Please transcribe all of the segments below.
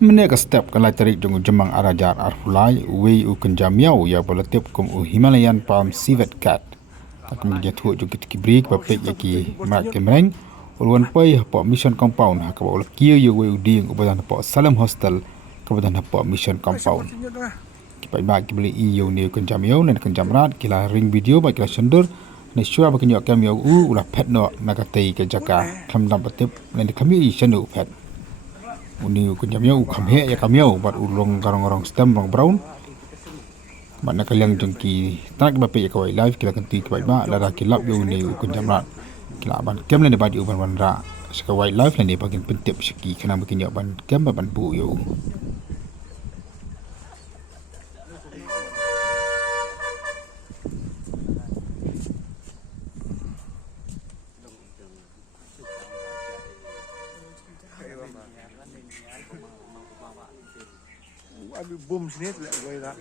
Menega step kalai tarik jong jemang arajar arhulai wei u kenjamiau ya bolatip kum u Himalayan palm civet cat. Tak menjadi tu jong kita break bapek yaki mrad kemreng ulwan pai po Mission Compound ha ka ul kieu yu wei u ding u badan po Salem Hostel ka badan po Mission Compound. Kipai ba ki beli i yu ni kenjamiau nen kenjamrat kila ring video ba kila sendur ne shua ba kinyo kamiau u ulah pet no nagatai ke jaka kam dam batip nen kami i senu pet. Uni kunjamnya kamhe ya kamyo bat ulong garong-garong stem rong brown mana kalian jengki tak bape ya kawai live kila kanti kawai ba lara kilap yo ni kunjamrat kila ban kem le baju ban ban ra sekawai live le ni bagin pentip seki kana bakin ya ban kem ban bu yo Abi boom sini tu gue dah.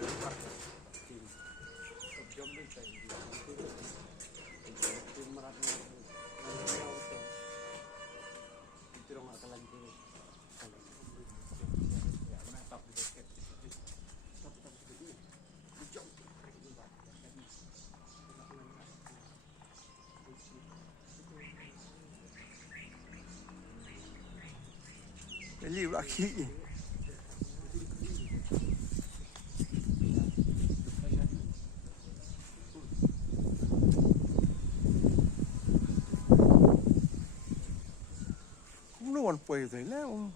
Jadi laki. One point rồi nào.